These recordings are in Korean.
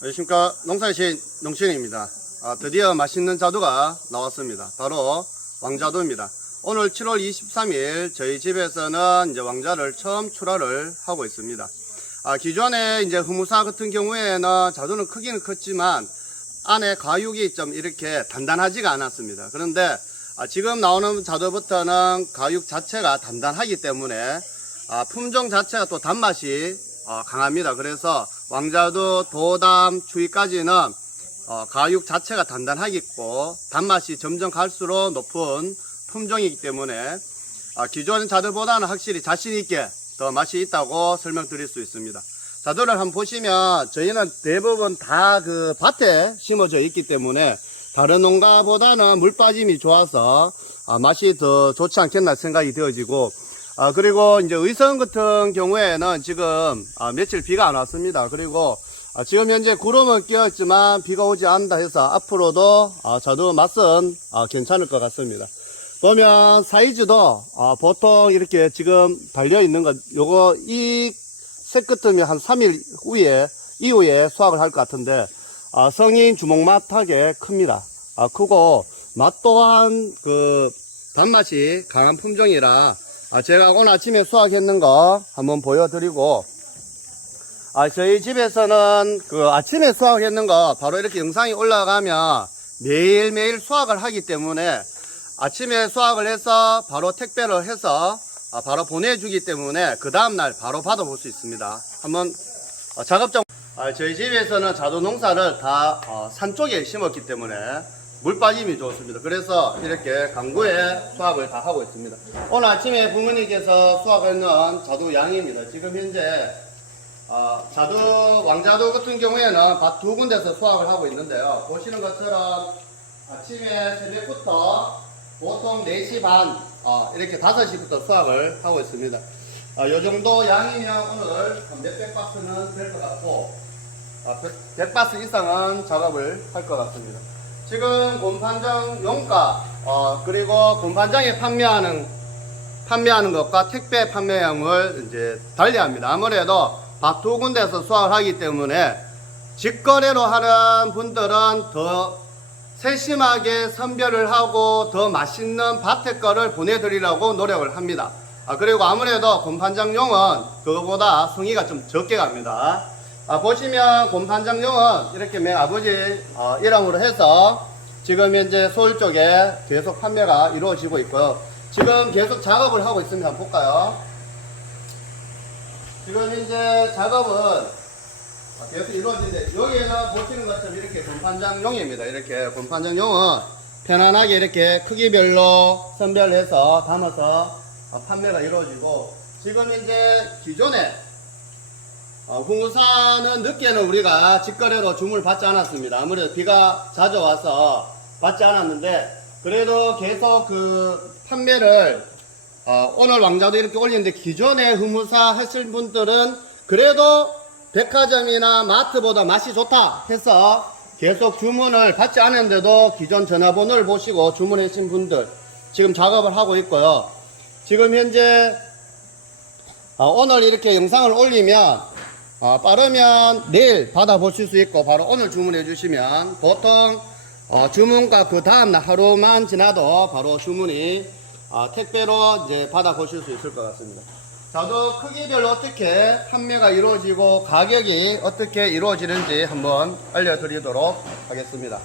안녕하십니까 농사신 농신입니다. 아, 드디어 맛있는 자두가 나왔습니다. 바로 왕자두입니다. 오늘 7월 23일 저희 집에서는 이제 왕자를 처음 출하를 하고 있습니다. 아, 기존에 이제 흐무사 같은 경우에는 자두는 크기는 컸지만 안에 가육이 좀 이렇게 단단하지가 않았습니다. 그런데 아, 지금 나오는 자두부터는 가육 자체가 단단하기 때문에 아, 품종 자체가 또 단맛이 어, 강합니다. 그래서 왕자두, 도담, 추위까지는 어, 가육 자체가 단단하겠고 단맛이 점점 갈수록 높은 품종이기 때문에 아, 기존 자두보다는 확실히 자신 있게 더 맛이 있다고 설명드릴 수 있습니다. 자두를 한번 보시면 저희는 대부분 다 그 밭에 심어져 있기 때문에 다른 농가보다는 물 빠짐이 좋아서 아, 맛이 더 좋지 않겠나 생각이 되어지고 아, 그리고 이제 의성 같은 경우에는 지금 아, 며칠 비가 안 왔습니다. 그리고 아, 지금 현재 구름은 끼었지만 비가 오지 않는다 해서 앞으로도 아, 자두 맛은 아, 괜찮을 것 같습니다. 보면 사이즈도 아, 보통 이렇게 지금 달려 있는 것 요거 이 새끝음이 한 3일 후에 이후에 수확을 할 것 같은데 아, 성인 주먹맛하게 큽니다. 아, 크고 맛 또한 그 단맛이 강한 품종이라 아, 제가 오늘 아침에 수확했는 거 한번 보여드리고 아, 저희 집에서는 그 아침에 수확했는 거 바로 이렇게 영상이 올라가면 매일매일 수확을 하기 때문에 아침에 수확을 해서 바로 택배를 해서 아, 바로 보내주기 때문에 그 다음날 바로 받아볼 수 있습니다. 한번 어, 작업장 아, 저희 집에서는 자두 농사를 다 어, 산 쪽에 심었기 때문에 물 빠짐이 좋습니다. 그래서 이렇게 강구에 수확을 다 하고 있습니다. 오늘 아침에 부모님께서 수확했는 자두 양입니다. 지금 현재 어, 자두 왕자두 같은 경우에는 밭 두 군데서 수확을 하고 있는데요. 보시는 것처럼 아침에 새벽부터 보통 4시 반 어, 이렇게 5시부터 수확을 하고 있습니다. 어, 이 정도 양이면 오늘 한 몇백 박스는 될 것 같고 어, 100, 박스 이상은 작업을 할 것 같습니다. 지금 곰판장 용가 어, 그리고 곰판장에 판매하는 판매하는 것과 택배 판매량을 이제 달리합니다. 아무래도 밭두 군데서 수확을 하기 때문에 직거래로 하는 분들은 더 세심하게 선별을 하고 더 맛있는 밭에 거를 보내드리려고 노력을 합니다. 아, 그리고 아무래도 곰판장용은 그거보다 성의가 좀 적게 갑니다. 아, 보시면 곰판장용은 이렇게 맨 아버지 어, 이름으로 해서 지금 현재 서울 쪽에 계속 판매가 이루어지고 있고요. 지금 계속 작업을 하고 있습니다. 한번 볼까요? 지금 현재 작업은 계속 이루어지는데 여기에는 보시는 것처럼 이렇게 곰판장용입니다. 이렇게 곰판장용은 편안하게 이렇게 크기별로 선별해서 담아서 어, 판매가 이루어지고 지금 현재 기존에 어, 홍사는 늦게는 우리가 직거래로 주문을 받지 않았습니다. 아무래도 비가 자주 와서 받지 않았는데 그래도 계속 그 판매를 어, 오늘 왕자도 이렇게 올리는데 기존에 흐무사 하실 분들은 그래도 백화점이나 마트보다 맛이 좋다 해서 계속 주문을 받지 않았는데도 기존 전화번호를 보시고 주문하신 분들 지금 작업을 하고 있고요. 지금 현재 어, 오늘 이렇게 영상을 올리면 어, 빠르면 내일 받아보실 수 있고 바로 오늘 주문해 주시면 보통 어, 주문과 그 다음날 하루만 지나도 바로 주문이 어, 택배로 이제 받아보실 수 있을 것 같습니다. 자도 크기별로 어떻게 판매가 이루어지고 가격이 어떻게 이루어지는지 한번 알려드리도록 하겠습니다.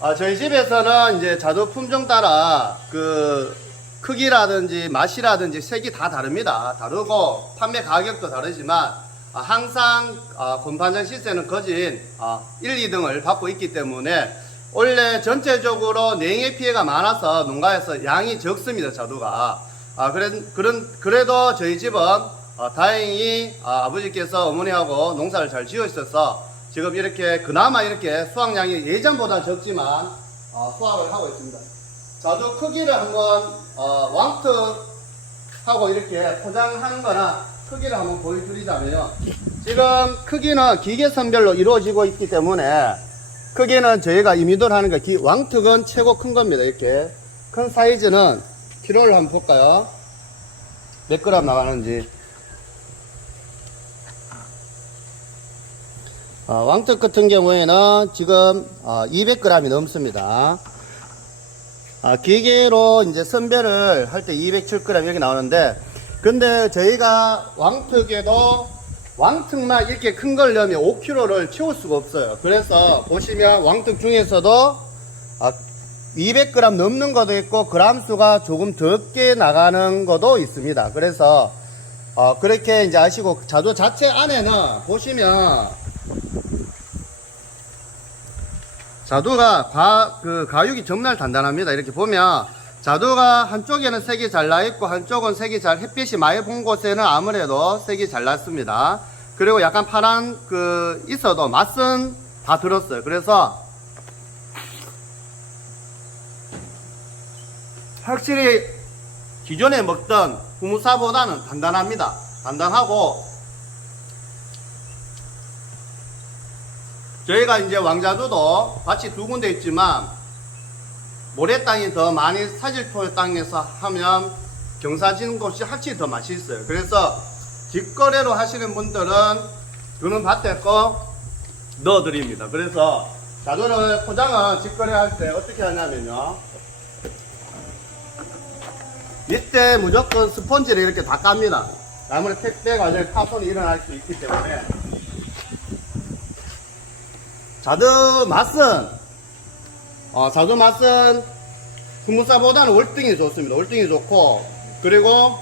아, 저희 집에서는 이제 자두 품종 따라 그 크기라든지 맛이라든지 색이 다 다릅니다. 다르고 판매 가격도 다르지만 아, 항상 아, 곰판장 시세는 거진 아, 1, 2등을 받고 있기 때문에 원래 전체적으로 냉해 피해가 많아서 농가에서 양이 적습니다. 자두가. 아, 그래도 저희 집은 어, 다행히 아, 아버지께서 어머니하고 농사를 잘 지어 있어서 지금 이렇게 그나마 이렇게 수확량이 예전보다 적지만 어, 수확을 하고 있습니다. 자두 크기를 한번 어, 왕특하고 이렇게 포장하는 거나 크기를 한번 보여드리자면요. 지금 크기는 기계 선별로 이루어지고 있기 때문에 크기는 저희가 이미도를 하는 거 기- 왕특은 최고 큰 겁니다. 이렇게 큰 사이즈는 키로를 한번 볼까요? 몇 그램 나가는지 어, 왕특 같은 경우에는 지금 어, 200g이 넘습니다. 아, 기계로 이제 선별을 할 때 207g 이렇게 나오는데, 근데 저희가 왕특에도 왕특만 이렇게 큰 걸 넣으면 5kg를 채울 수가 없어요. 그래서 보시면 왕특 중에서도 아, 200g 넘는 것도 있고, 그람 수가 조금 적게 나가는 것도 있습니다. 그래서 어, 그렇게 이제 아시고 자도 자체 안에는 보시면 자두가 과, 그 가육이 정말 단단합니다. 이렇게 보면 자두가 한쪽에는 색이 잘 나 있고 한쪽은 색이 잘 햇빛이 많이 본 곳에는 아무래도 색이 잘 났습니다. 그리고 약간 파란 그 있어도 맛은 다 들었어요. 그래서 확실히 기존에 먹던 후무사보다는 단단합니다. 단단하고 저희가 이제 왕자두도 밭이 두 군데 있지만 모래 땅이 더 많이 사질토 땅에서 하면 경사진 곳이 확실히 더 맛있어요. 그래서 직거래로 하시는 분들은 그는 밭에 거 넣어드립니다. 그래서 자두를 포장은 직거래 할 때 어떻게 하냐면요. 밑에 무조건 스펀지를 이렇게 다 깝니다. 아무래도 택배 과정에 파손이 일어날 수 있기 때문에 자두 맛은 어, 자두 맛은 후무사보다는 월등히 좋습니다. 월등히 좋고 그리고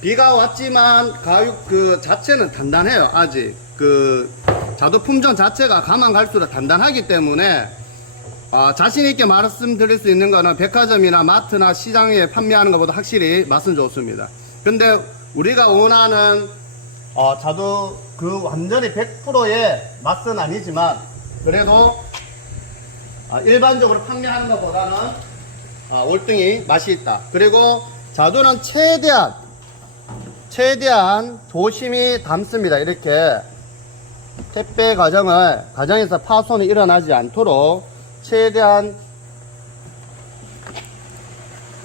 비가 왔지만 가육 그 자체는 단단해요. 아직 그 자두 품종 자체가 가만 갈수록 단단하기 때문에 아, 자신 있게 말씀드릴 수 있는 거는 백화점이나 마트나 시장에 판매하는 것보다 확실히 맛은 좋습니다. 근데 우리가 원하는 어, 자두 그 완전히 100%의 맛은 아니지만 그래도 아, 일반적으로 판매하는 것보다는 아, 월등히 맛이 있다. 그리고 자두는 최대한 최대한 조심히 담습니다. 이렇게 택배 과정을 과정에서 파손이 일어나지 않도록 최대한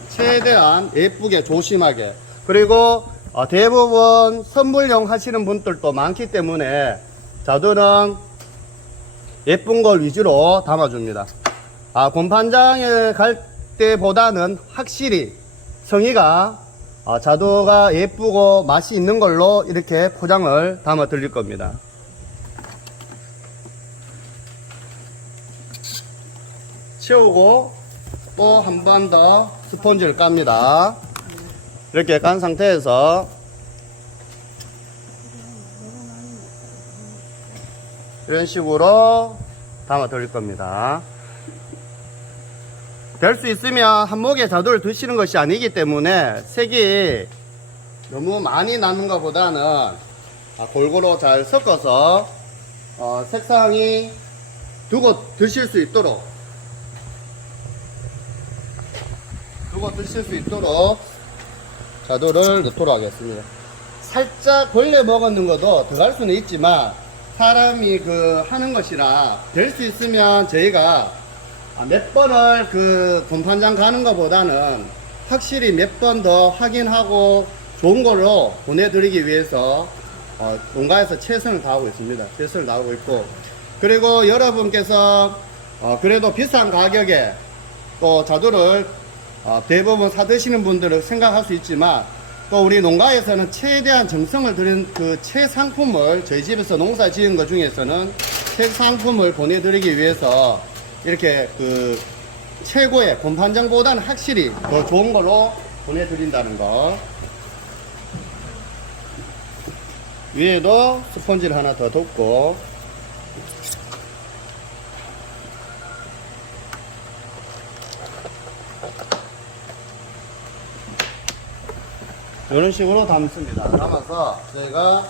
최대한 예쁘게 조심하게 그리고 어, 대부분 선물용 하시는 분들도 많기 때문에 자두는 예쁜 걸 위주로 담아줍니다. 아, 곰판장에 갈 때보다는 확실히 성의가 어, 자두가 예쁘고 맛이 있는 걸로 이렇게 포장을 담아 드릴 겁니다. 채우고 또 한 번 더 스펀지를 깝니다. 이렇게 깐 상태에서 이런 식으로 담아 드릴 겁니다. 될 수 있으면 한목에 자두를 드시는 것이 아니기 때문에 색이 너무 많이 나는 것보다는 아, 골고루 잘 섞어서 어, 색상이 두고 드실 수 있도록 두고 드실 수 있도록 자두를 넣도록 하겠습니다. 살짝 걸려 먹었는 것도 들어갈 수는 있지만 사람이 그 하는 것이라 될 수 있으면 저희가 아, 몇 번을 그 본판장 가는 것보다는 확실히 몇 번 더 확인하고 좋은 걸로 보내드리기 위해서 어, 농가에서 최선을 다하고 있습니다. 최선을 다하고 있고 그리고 여러분께서 어, 그래도 비싼 가격에 또 자두를 어, 대부분 사 드시는 분들은 생각할 수 있지만 또 우리 농가에서는 최대한 정성을 들인 그 최상품을 저희 집에서 농사 지은 것 중에서는 최상품을 보내드리기 위해서 이렇게 그 최고의 곰판장보다는 확실히 더 좋은 걸로 보내드린다는 거. 위에도 스펀지를 하나 더 덮고 이런 식으로 담습니다. 담아서 저희가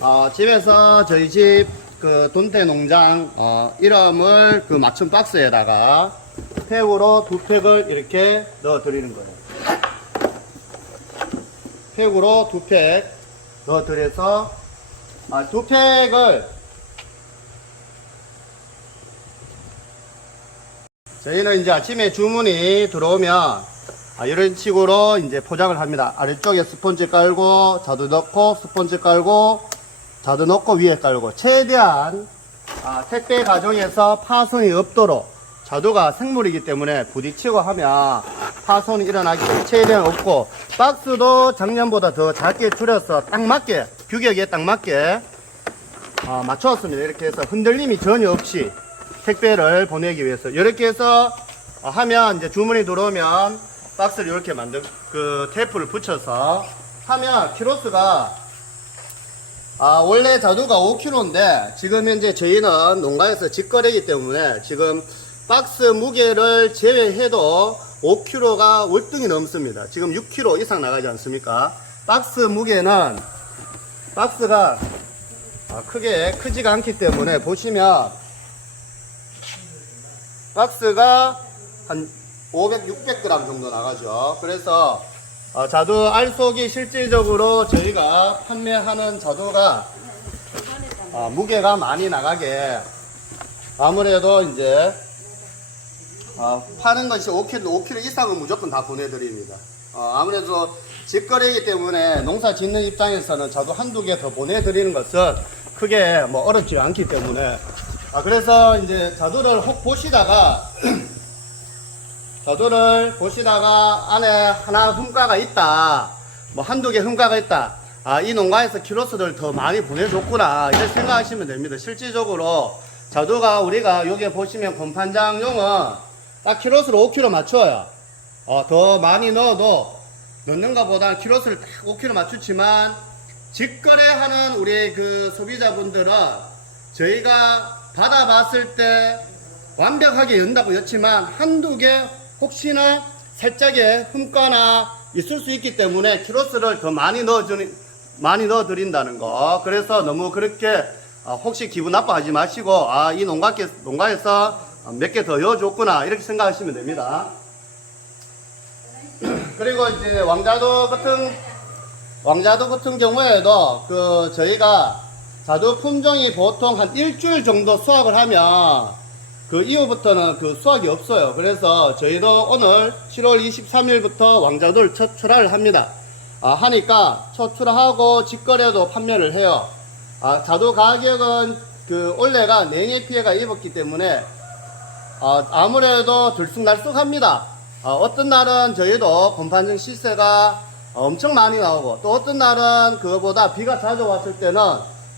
어, 집에서 저희 집 그 돈태 농장 어, 이름을 그 맞춤 박스에다가 팩으로 두 팩을 이렇게 넣어 드리는 거예요. 팩으로 두 팩 넣어 드려서 아, 두 팩을 저희는 이제 아침에 주문이 들어오면 아, 이런 식으로 이제 포장을 합니다. 아래쪽에 스펀지 깔고 자두 넣고 스펀지 깔고 자두 넣고 위에 깔고 최대한 아, 택배 과정에서 파손이 없도록 자두가 생물이기 때문에 부딪히고 하면 파손이 일어나기 최대한 없고 박스도 작년보다 더 작게 줄여서 딱 맞게 규격에 딱 맞게 아, 맞추었습니다. 이렇게 해서 흔들림이 전혀 없이 택배를 보내기 위해서 이렇게 해서 어, 하면 이제 주문이 들어오면 박스를 이렇게 만들 그 테이프를 붙여서 하면 키로수가 아 원래 자두가 5kg인데 지금 현재 저희는 농가에서 직거래이기 때문에 지금 박스 무게를 제외해도 5kg가 월등히 넘습니다. 지금 6kg 이상 나가지 않습니까? 박스 무게는 박스가 아, 크게 크지가 않기 때문에 보시면 박스가 한 500, 600g 정도 나가죠. 그래서 어, 자두 알속이 실질적으로 저희가 판매하는 자두가 어, 무게가 많이 나가게 아무래도 이제 어, 파는 것이 5kg, 5kg 이상은 무조건 다 보내드립니다. 어, 아무래도 직거래이기 때문에 농사 짓는 입장에서는 자두 한두 개 더 보내드리는 것은 크게 뭐 어렵지 않기 때문에 아, 그래서 이제 자두를 혹 보시다가 자두를 보시다가 안에 하나 흠가가 있다. 뭐 한두 개 흠가가 있다. 아, 이 농가에서 키로수를 더 많이 보내줬구나. 이렇게 생각하시면 됩니다. 실질적으로 자두가 우리가 여기 보시면 곰판장용은 딱 키로수를 5kg 맞춰요. 어, 더 많이 넣어도 넣는 것보다 키로수를 딱 5kg 맞추지만 직거래하는 우리 그 소비자분들은 저희가 받아봤을 때 완벽하게 연다고 였지만 한두 개 혹시나 살짝의 흠가나 있을 수 있기 때문에 키로수를 더 많이 넣어주는 많이 넣어드린다는 거. 그래서 너무 그렇게 어, 혹시 기분 나빠하지 마시고 아 이 농가께 농가에서 몇 개 더 넣어줬구나 이렇게 생각하시면 됩니다. 그리고 이제 왕자도 같은 왕자도 같은 경우에도 그 저희가 자두 품종이 보통 한 일주일 정도 수확을 하면 그 이후부터는 그 수확이 없어요. 그래서 저희도 오늘 7월 23일부터 왕자들 첫 출하를 합니다. 아, 하니까 첫 출하하고 직거래도 판매를 해요. 아, 자두 가격은 그 올해가 냉해 피해가 입었기 때문에 아, 아무래도 들쑥날쑥합니다. 아, 어떤 날은 저희도 건판증 시세가 엄청 많이 나오고 또 어떤 날은 그거보다 비가 자주 왔을 때는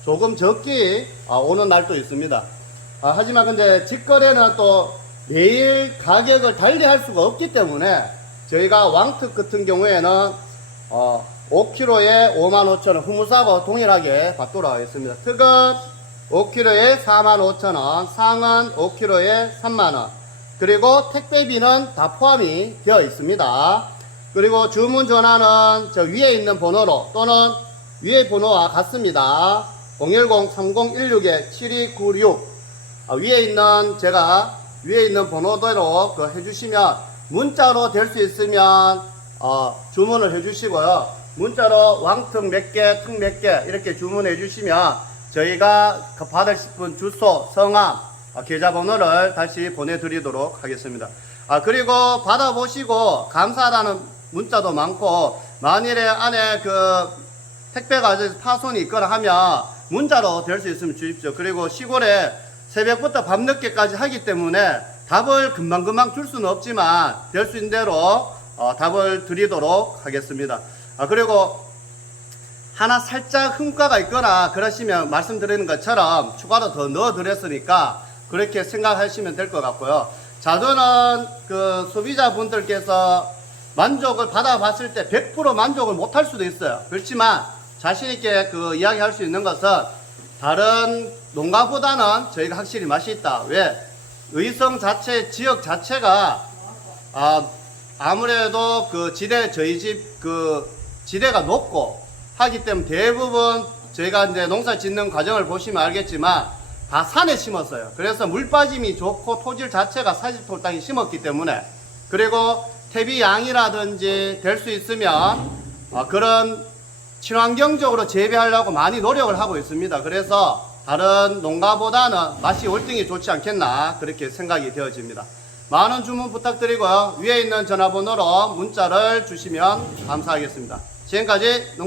조금 적게 아, 오는 날도 있습니다. 아, 하지만 근데 직거래는 또 매일 가격을 달리 할 수가 없기 때문에 저희가 왕특 같은 경우에는 어, 5kg에 55,000원 후무사고 동일하게 받도록 하겠습니다. 특은 5kg에 45,000원, 상은 5kg에 3만원, 그리고 택배비는 다 포함이 되어 있습니다. 그리고 주문 전화는 저 위에 있는 번호로 또는 위에 번호와 같습니다. 010-3016-7296 아, 위에 있는 제가 위에 있는 번호대로 그 해주시면 문자로 될 수 있으면 어, 주문을 해주시고요. 문자로 왕특 몇 개, 특 몇 개 이렇게 주문해 주시면 저희가 그 받으실 분 주소, 성함, 아, 계좌번호를 다시 보내드리도록 하겠습니다. 아 그리고 받아보시고 감사하다는 문자도 많고 만일에 안에 그 택배가 파손이 있거나 하면 문자로 될 수 있으면 주십시오. 그리고 시골에 새벽부터 밤늦게까지 하기 때문에 답을 금방금방 줄 수는 없지만 될 수 있는 대로 어, 답을 드리도록 하겠습니다. 아, 그리고 하나 살짝 흠가가 있거나 그러시면 말씀드리는 것처럼 추가로 더 넣어 드렸으니까 그렇게 생각하시면 될 것 같고요. 자두는 그 소비자분들께서 만족을 받아봤을 때 100% 만족을 못할 수도 있어요. 그렇지만 자신있게 그 이야기 할 수 있는 것은 다른 농가보다는 저희가 확실히 맛이 있다. 왜? 의성 자체, 지역 자체가 아, 아무래도 그 지대, 저희 집 그 지대가 높고 하기 때문에 대부분 저희가 이제 농사 짓는 과정을 보시면 알겠지만 다 산에 심었어요. 그래서 물 빠짐이 좋고 토질 자체가 사지토 땅에 심었기 때문에 그리고 퇴비 양이라든지 될 수 있으면 어, 그런 친환경적으로 재배하려고 많이 노력을 하고 있습니다. 그래서 다른 농가보다는 맛이 월등히 좋지 않겠나 그렇게 생각이 되어집니다. 많은 주문 부탁드리고요. 위에 있는 전화번호로 문자를 주시면 감사하겠습니다. 지금까지 농사